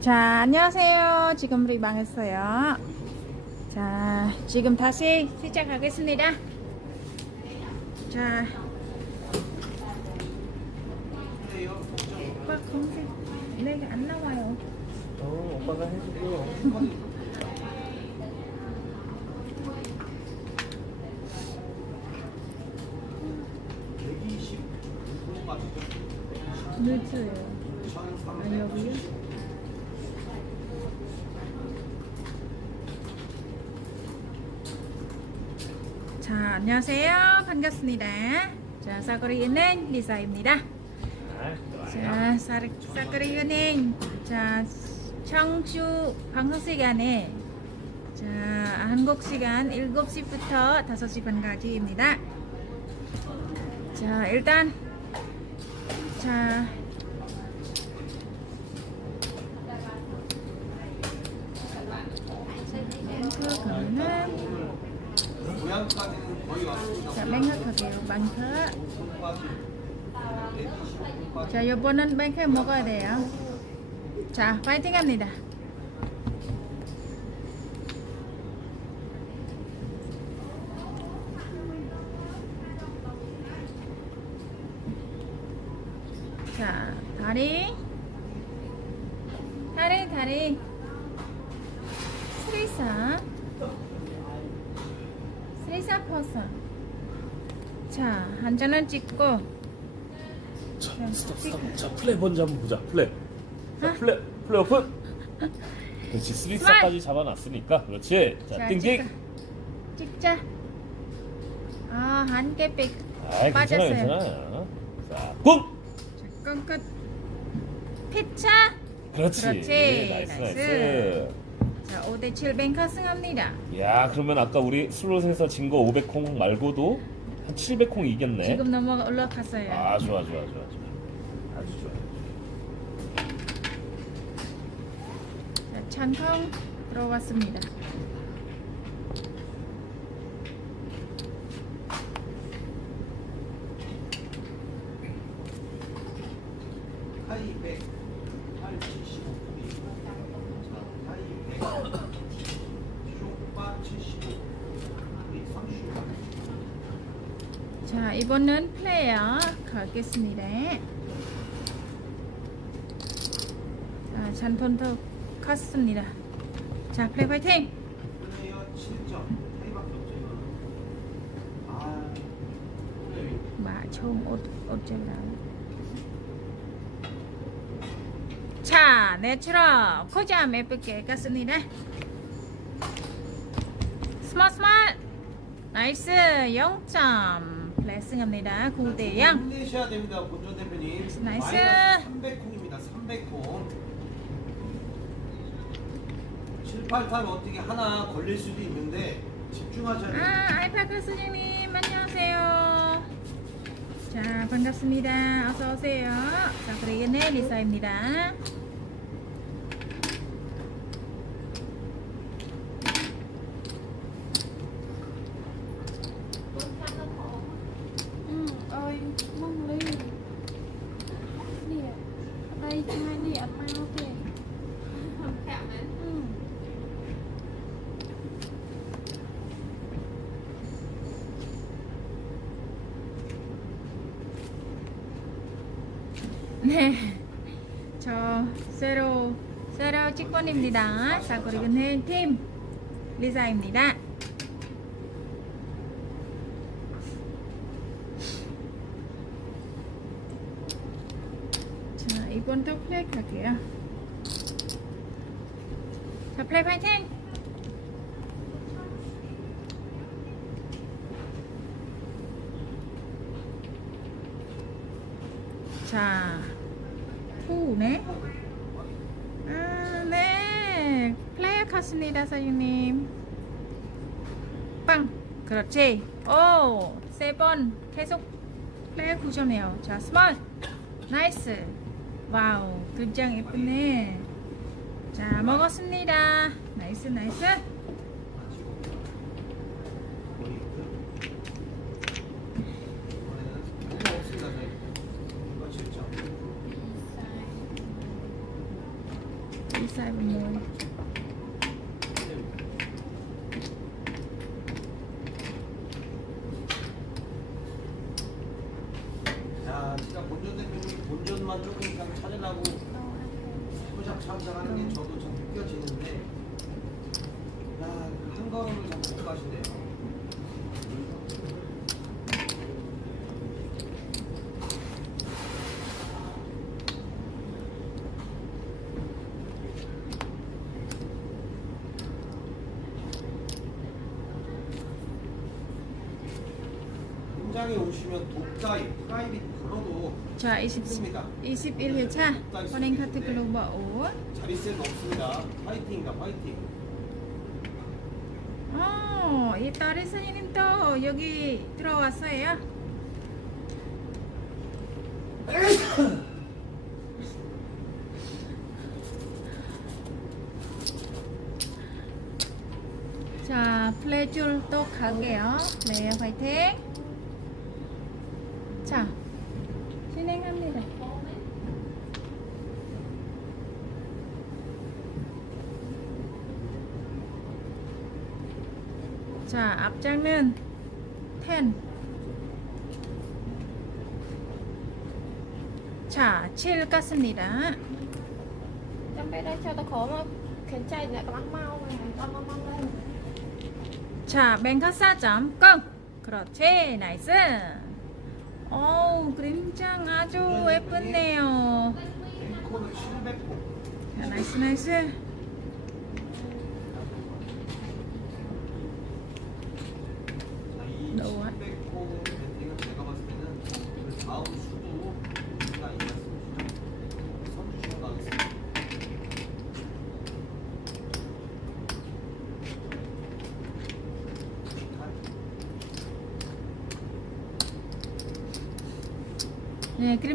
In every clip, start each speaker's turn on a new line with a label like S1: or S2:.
S1: 자, 안녕하세요. 지금 우리 망했어요. 자, 지금 다시 시작하겠습니다. 자. 오빠 검색 내가 안 나와요.
S2: 어, 오빠가 해줄게요.
S1: 늦어요. 아, 여기? 자, 안녕하세요. 반갑습니다. 자, 사거리 은행 리사입니다. 자, 사, 사거리 은행. 자, 청주 방송 시간에 자, 한국 시간 7시부터 5시 반까지입니다. 자, 일단 자, 뱅크 가면은 자, 맹학하게요. 뱅크. 자, 요번은 뱅크 먹어야 돼요. 자, 파이팅 합니다. 자, 다리. 다리, 다리. 스리사. 스리사 퍼서. 자, 한 잔은 찍고.
S2: 자,
S1: 자,
S2: 스톱,
S1: 찍-
S2: 스톱. 자, 플랩 먼저 한번 보자. 플랩. 자,
S1: 아.
S2: 플랩, 플랩 오픈. 그렇지, 스리사까지 잡아놨으니까. 그렇지. 자,
S1: 자,
S2: 띵띵.
S1: 찍자. 아, 한 개 빽.
S2: 아이, 괜찮아,
S1: 빠졌어요.
S2: 괜찮아. 자, 꿍!
S1: 자, 끝끝. 피차.
S2: 그렇지.
S1: 그렇지.
S2: 나이스,
S1: 나이스.
S2: 나이스.
S1: 자, 5대7 뱅카 승합니다.
S2: 야, 그러면 아까 우리 슬롯에서 진 거 500콩 말고도 한 700콩 이겼네.
S1: 지금 넘어 올라갔어요.
S2: 아, 좋아, 좋아, 좋아, 좋아. 아주 좋아.
S1: 자, 찬성 들어왔습니다.
S3: 하이백 875 하이백 쇼바 75 35
S1: 자, 이번은 플레이어 가겠습니다. 자, 잔톤도 컸습니다. 자, 플레이 파이팅!
S3: 플레이어 7점 하이밖에 없죠 이거는 아
S1: 마, 처음 옷, 옷절랑. 자, 내추럴 코자 예쁘게 갔습니다. 스마트 스마트! 나이스 0점 플 레이승합니다. 9대 0.
S3: 힘내셔야 됩니다 본전 대표님
S1: 나이스.
S3: 300콩입니다 300콩 7, 8탄 어떻게 하나 걸릴 수도 있는데 집중하셔야 됩니다
S1: 아, 알파카 선생님 안녕하세요. 자, 반갑습니다. 어서 오세요. 자, 그리고는 리사입니다.
S4: Ừ.
S1: 네. 저 세로 세로 직권입니다. 자, 그리고는 팀 리사입니다. 자, 이번도 플레이 할게요. 자, 플레이 파이팅! 자, 후네. 아, 네. 플레이어 갔습니다, 사장님. 빵. 그렇지. 오, 세 번 계속 플레이어 구조네요. 자, 스몰. 나이스. 와우, 굉장히 예쁘네. 자, 먹었습니다. 나이스, 나이스.
S3: 이번에는 없습니다 저희 이거 7점
S1: đi sai vào môi
S3: 야, 진짜 본전 대표님 본전만 조금 그냥 찾으려고 소작 참작하는 게 저도 좀 느껴지는데, 야, 한 걸음을 잘 못 가시네요. 현장에 오시면 독가입, 프라이빗 불러도
S1: 자 20, 21회차 은행 카트 글로벌 5
S3: 자리세는 없습니다. 파이팅입니다, 파이팅.
S1: 어, 이 딸이 선생님 또 여기 들어왔어요. 자 플레이줄 또 갈게요. 플레이어 화이팅 자 진행합니다 자 앞장은 10 자, 7 깠습니다.
S4: Trong đây đây cho tao khổ mà Khiến chạy lại cái băng mau này Băng băng băng lên
S1: 자, 4점 꽁! 그렇지, 나이스! 그림장 아주 예쁘네요.
S3: 앵코는 700호.
S1: 자, 나이스, 나이스.
S3: 자, 이
S1: 너무
S3: 700호 밴딩은 제가 봤을 때는 그 다음 수도 우리가 이겼습니다. 선주시고 가겠습니다.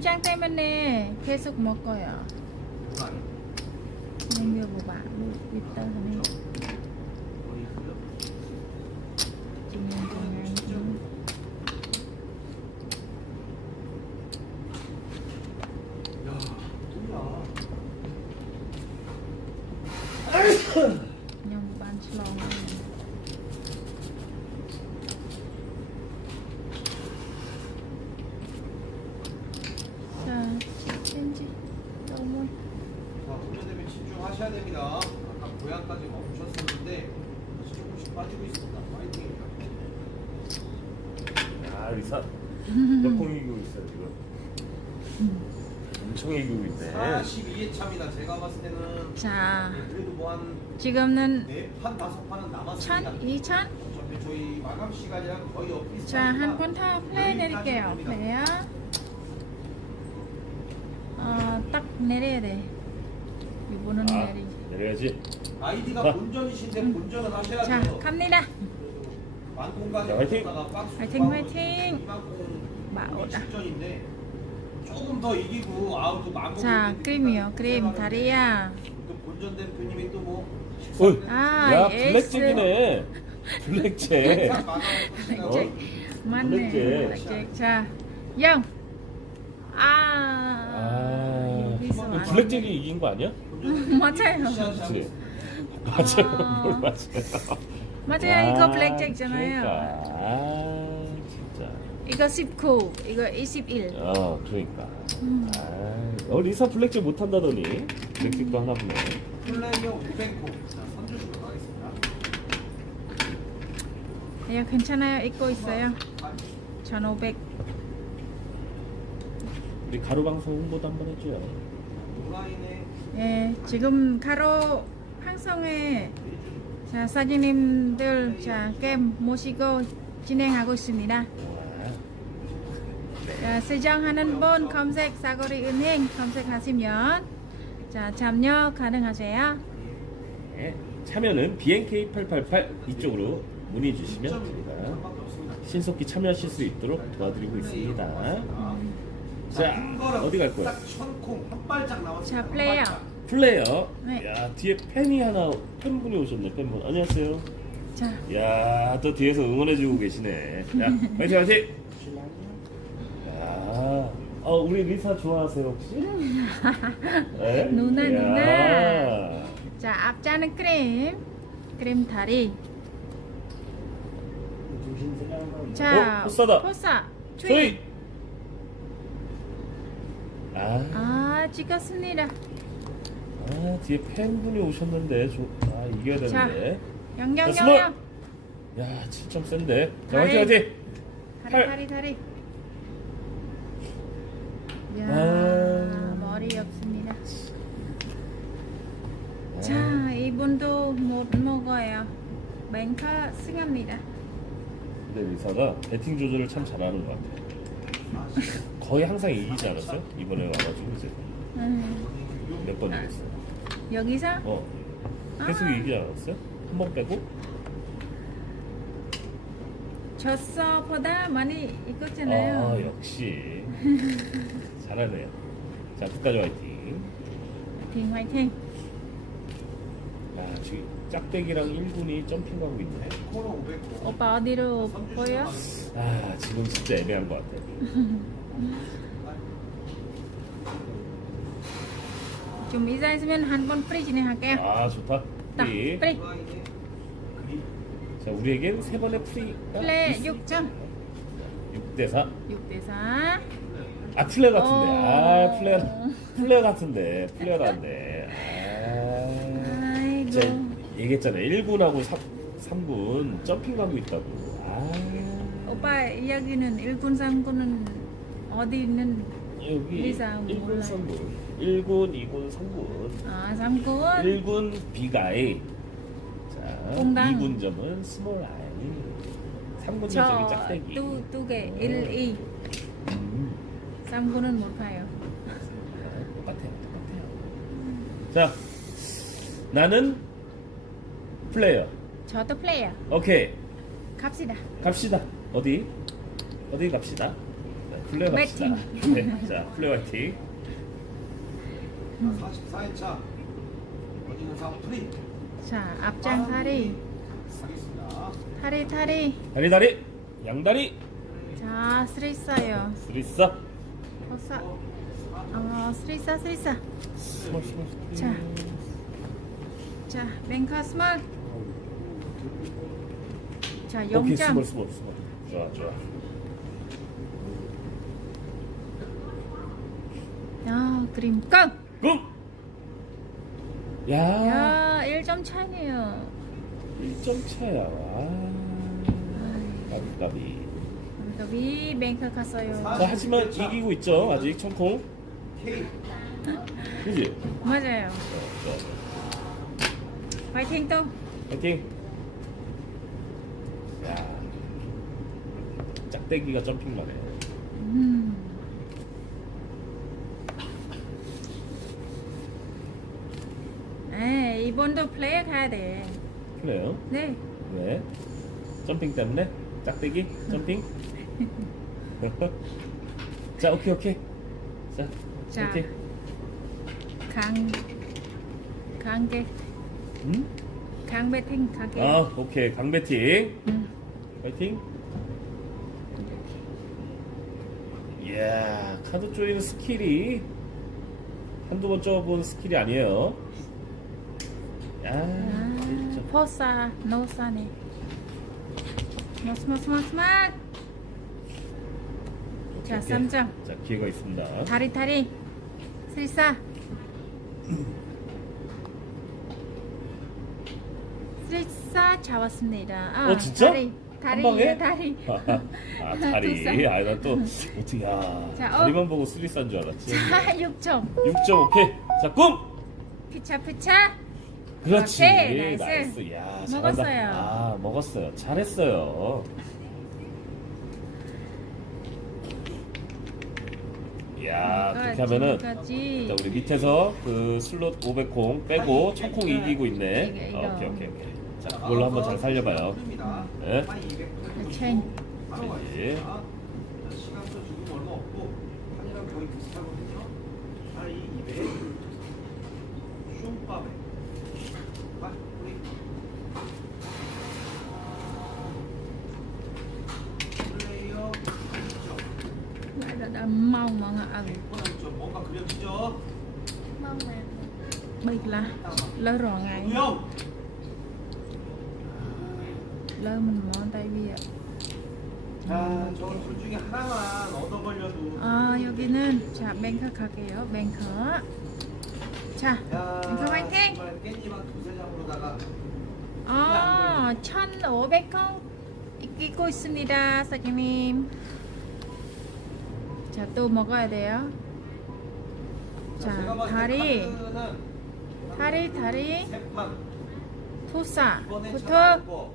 S1: 네, 그림장 때문에 계속 먹어요.
S3: 그거 아니에요?
S1: 냉겨 보봐. 윗다 하네.
S3: 머리 흘려.
S1: 지금 그냥
S3: 야, 뭐야?
S1: 그냥 반슬렁. 자, 렌지 너무
S3: 자, 훈련 대비 집중하셔야 됩니다. 아까 고향까지 멈췄었는데 다시 조금씩 빠지고 있습니다. 파이팅입니다.
S2: 야 리사 몇 콩 이기고 있어요 지금 엄청 이기고 있 네
S3: 42회 차입니다. 제가 봤을 때는
S1: 자,
S3: 네, 그래도 뭐한
S1: 지금은
S3: 네판 다섯 판은 남았습니다.
S1: 천, 이천.
S3: 어차피 저희 마감 시간이랑 거의 엇비슷하니까
S1: 자, 한 번 더 플레이 내릴게요. 플레이어. 어, 딱 내려야 돼. 이번은
S2: 아
S1: 내리.
S2: 내려야지
S3: 아이디가
S2: 자.
S3: 본전이신데 본전은 하셔야
S1: 자,
S3: 돼요.
S1: 갑니다.
S3: 만공까지
S2: 자, 화이팅!
S3: 박스
S1: 화이팅, 화이팅! 마오다.
S3: 직전인데 조금 더 이기고 아우 또 만공
S1: 자, 그림이요. 그림 다리야.
S3: 또 본전 대표님이 또뭐
S2: 어이
S1: 아,
S2: 야
S1: 에이스.
S2: 블랙잭이네 블랙잭
S1: 블랙잭. 맞네.
S2: 블랙잭.
S1: 블랙잭. 자, 영. 아.
S2: 아
S1: 여기서
S2: 이거
S1: 안
S2: 블랙잭이 이긴 거 아니야?
S1: 맞아요.
S2: 그치
S1: 아.
S2: 맞아요 뭘 맞아요
S1: 맞아요. 이거
S2: 아,
S1: 블랙잭잖아요.
S2: 그러니까 아
S1: 이거 19, 이거 21.
S2: 어 그러니까
S1: 음.
S2: 아, 어 리사 블랙잭 못 한다더니 블랙잭도 하나 보네
S3: 플레이어 500호 자 선주시로 가겠습니다.
S1: 예, 괜찮아요. 입고 있어요. 1,500.
S2: 우리 가루 방송 홍보도 한번 해줘요
S3: 온라인에
S1: 예, 지금 가로 방송에 자, 사장님들 자, 게임 모시고 진행하고 있습니다. 자, 세정하는 분 검색 사거리 은행 검색하시면 자, 참여 가능하세요.
S2: 네. 참여는 BNK888 이쪽으로 문의 주시면 됩니다. 신속히 참여하실 수 있도록 도와드리고 있습니다 자 어디 갈 거야?
S3: 딱 천콩 한 발짝 남았습니다.
S1: 자, 플레이어.
S2: 플레이어
S1: 네.
S2: 야 뒤에 팬이 하나 팬분이 오셨네 팬분 안녕하세요
S1: 자,
S2: 야 또 뒤에서 응원해 주고 계시네 야 화이팅 화이팅 야어 우리 리사 좋아하세요 혹시? 네?
S1: 누나,
S2: 이야.
S1: 누나. 자, 앞자는 크림. 크림 다리. 자,
S2: 어, 포사다.
S1: 포사.
S2: 조이. 아,
S1: 아, 찍었습니다.
S2: 아 뒤에 팬분이 오셨는데 조, 아 이겨야
S1: 자,
S2: 되는데.
S1: 영영
S2: 자, 스몰.
S1: 영영.
S2: 야 7점 센데. 자. 화이팅 화이팅.
S1: 다리
S2: 팔.
S1: 다리 다리. 야,
S2: 아.
S1: 머리 없습니다.
S2: 아.
S1: 자, 이분도 못 먹어요. 맹카 승합니다.
S2: 근데 리사가 배팅 조절을 참 잘하는 것 같아. 거의 항상 이기지 않았어요? 이번에 와가지고 이제
S1: 음,
S2: 몇 번 이겼어.
S1: 여기서
S2: 어. 계속
S1: 아.
S2: 이기지 않았어요? 한 번 빼고?
S1: 졌어보다 많이 이겼잖아요.
S2: 아 역시 잘하네요. 자 끝까지 화이팅.
S1: 화이팅 화이팅.
S2: 아 지금 짝대기랑 1군이 점핑하고 있네.
S3: 코너 500고.
S1: 오빠 어디로 보여?
S2: 아 지금 진짜 애매한 것 같아.
S1: 좀 이자 있으면 한 번 프리 진행할게요.
S2: 아 좋다.
S1: 딱
S2: 프리.
S1: 프리.
S2: 자 우리에겐 세 번의 프리.
S1: 플레이 6점.
S2: 6대 4.
S1: 6대 4.
S2: 아 플레 같은데.
S1: 어.
S2: 아 플레 플레 같은데. 플레라는데. 아.
S1: 아이고.
S2: 제가 얘기했잖아요. 1군하고 3, 3군 점핑하고 있다고. 아.
S1: 오빠 이야기는 1군 3군은 어디 있는
S2: 여기
S1: 리사
S2: 1군,
S1: 몰라요.
S2: 3군. 1군, 2군, 3군.
S1: 아 3군
S2: 1군 비가이. 자,
S1: 공당.
S2: 2군점은 스몰 아이. 3군은 저기 짝대기.
S1: 저두두개 1, 2
S2: 음.
S1: 3군은 못 봐요
S2: 똑같아요. 똑같아요. 자, 나는 플레이어.
S1: 저도 플레이어
S2: 오케이.
S1: 갑시다
S2: 갑시다. 어디? 어디 갑시다. 자, 플레이 갑시다. 네, 자, 플레이 화이팅.
S3: 자, 44회차. 어디는 사 프리.
S1: 자 앞장
S3: 하겠습니다.
S1: 다리 다리
S2: 다리 다리, 양다리,
S1: 자 스리사요
S2: 스리싸.
S1: 버사 어 스리사 스리사
S2: 스몰 스몰.
S1: 자. 자 뱅카 스몰 자
S2: 오케이, 스몰
S1: 0점
S2: 스몰 스몰. 좋아 좋아.
S1: 야 그림 깡!
S2: 꿈. 야,
S1: 야 1점 차이네요
S2: 1점 차야. 아, 까비 까비.
S1: 여기 뱅카 갔어요
S2: 자, 하지만 이기고 있죠. 아직 청콩. 그지?
S1: 맞아요. 파이팅 또
S2: 파이팅! 야 짝대기가 점핑 만 해.
S1: 음. 에 이번도 플레이어 가야 돼.
S2: 그래요?
S1: 네.
S2: 왜? 점핑 때문에? 짝대기? 점핑? 자, 오케이, 오케이. 자,
S1: 자.
S2: 파이팅.
S1: 강 강계
S2: 응?
S1: 강배팅 가게.
S2: 아, 오케이. 강배팅.
S1: 음.
S2: 파이팅. 이야, 카드 조이는 스킬이 한두 번 쪼본 스킬이 아니에요. 야,
S1: 아,
S2: 진짜.
S1: 포사 노사네. 스마 스마 스마. 자,
S2: 오케이.
S1: 삼점.
S2: 자, 기회가 있습니다.
S1: 다리 다리. 슬사. 슬사 잡았습니다. 아,
S2: 어, 진짜?
S1: 다리
S2: 한
S1: 다리
S2: 방에?
S1: 다리.
S2: 아 다리. 아 나또 어떻게 야
S1: 자, 어.
S2: 다리만 보고 쓰리싼 줄 알았지
S1: 자 6점.
S2: 6점 오케이 자 꿈
S1: 피차 피차.
S2: 그렇지
S1: 오케이, 나이스.
S2: 야
S1: 먹었어요.
S2: 잘한다 아 먹었어요 잘했어요 야 그렇게 하면은. 자 우리 밑에서 그 슬롯 500콩 빼고 천콩 이기고 있네. 어, 오케이 오케이 오케이 자 그걸로 한번 잘 살려봐요 네.
S3: 파이 200.
S1: 체인.
S2: 예.
S3: 거의 비슷하거든요. 파이 200. 숑밥에. 아, 우리 플레이어 2점.
S1: lại là đã màu mong mong ừ
S3: 이거는 좀 뭔가 그려지죠?
S4: mong mà
S1: bây là lỡ rồi ngày.
S3: 우영!
S1: lỡ mình món tay bia
S3: 자, 저둘 중에 하나만 얻어 걸려도
S1: 아 여기는 자 뱅크 갈게요 뱅크 자
S3: 야,
S1: 뱅크 화이팅
S3: 정말 깻잎 한 두세 장으로다가
S1: 아 1,500원 끼고 있습니다 사장님 자 또 먹어야 돼요. 자 다리. 다리 다리. 토사. 부터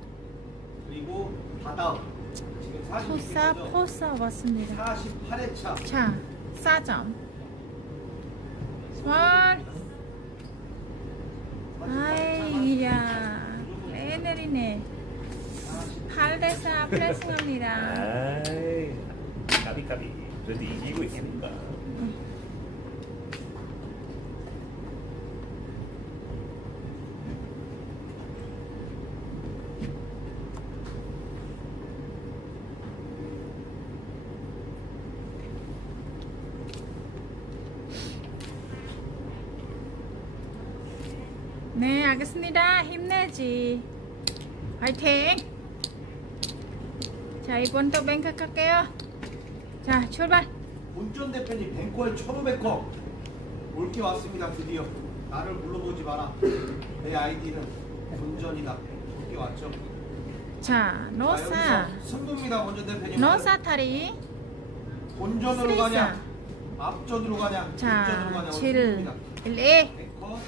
S3: 그리고 40개
S1: 토사? 포사 왔습니다.
S3: 48회차.
S1: 자 4점. 원. 아이야 애들이네. 8대4 플레싱합니다.
S2: 아이 까비까비 그래도 이기고 있으니까.
S1: 네 알겠습니다. 힘내지. 화이팅! 자 이번 또 뱅크 갈게요 자 출발.
S3: 본전 대표님 뱅코에 1500거 올게 왔습니다 드디어. 나를 불러보지 마라. 내 아이디는 본전이다. 올게 왔죠.
S1: 자
S3: 자,
S1: 노사.
S3: 승부입니다 본전 대표님.
S1: 노사 타리
S3: 본전으로
S1: 스리사.
S3: 가냐? 앞전으로 가냐?
S1: 자
S3: 뒷전으로 가냐?
S1: 7
S3: 승부입니다.
S1: 1 2
S3: 뱅커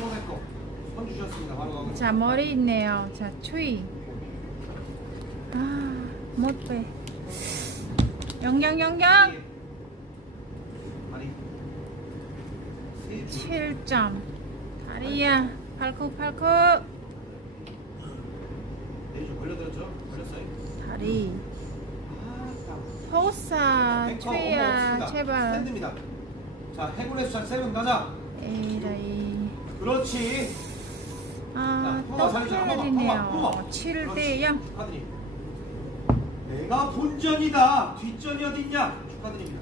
S3: 1500거 선 주셨습니다. 바로 가겠습니다
S1: 자 머리 있네요. 자 추위 아못빼 영영영영
S3: 다리 세줄
S1: 7점 다리야
S3: 내주 걸려들었죠? 걸렸어요?
S1: 다리 추위야
S3: 없습니다.
S1: 제발.
S3: 자, 해군의 수장 세븐 가자.
S1: 에라이
S3: 그렇지.
S1: 아, 떡살이네요.
S3: 번만.
S1: 7대 0.
S3: 내가 본전이다. 뒷전이 어딨냐? 축하드립니다.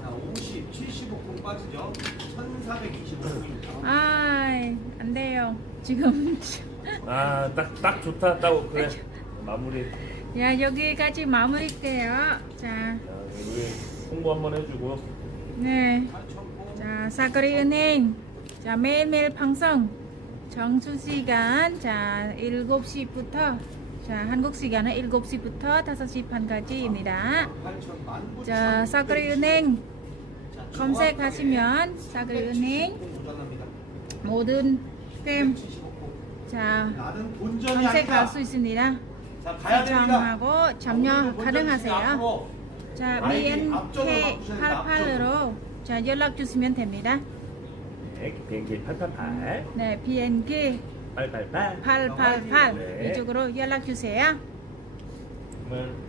S3: 자, 50, 75분 빠지죠. 1425분입니다.
S1: 아, 안 돼요. 지금
S2: 아 딱 딱 좋다 딱 그래 마무리
S1: 야, 여기까지 마무리할게요. 자,
S2: 자, 우리 홍보 한번 해주고
S1: 네.
S3: 8,000분.
S1: 자, 사거리 은행. 자, 매일매일 방송. 정수 시간. 자, 7시부터 자, 한국 시간은 7시부터 5시 반까지입니다.
S3: 8,000만
S1: 자, 사거리 은행
S3: 자,
S1: 검색하시면 사거리 은행
S3: 375분 도전합니다.
S1: 모든 팸
S3: 375분.
S1: 자, 검색할. 수 있습니다. 시청하고 참여 가능하세요. 자,
S3: 아이디 앞쪽으로 바꾸셔야 됩니다,
S1: BNK88으로 자, 연락 주시면 됩니다.
S2: 네, 비행기 888
S1: 네, BNK
S2: 888
S1: 888
S2: 네.
S1: 이쪽으로 연락 주세요.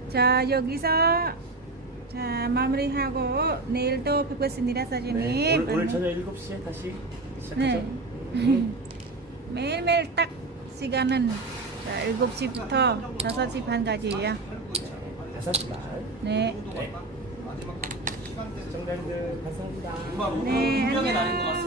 S1: 자, 여기서 자, 마무리하고 내일 또 뵙겠습니다, 사장님.
S2: 네, 오늘, 오늘 저녁 7시에 다시 시작하죠
S1: 네.
S2: 음.
S1: 매일매일 딱 시간은 자, 7시부터 5시 반까지예요.
S2: 5시 반
S1: 네.
S3: 시간대
S2: 시청자님들 감사합니다
S1: 네, 안녕.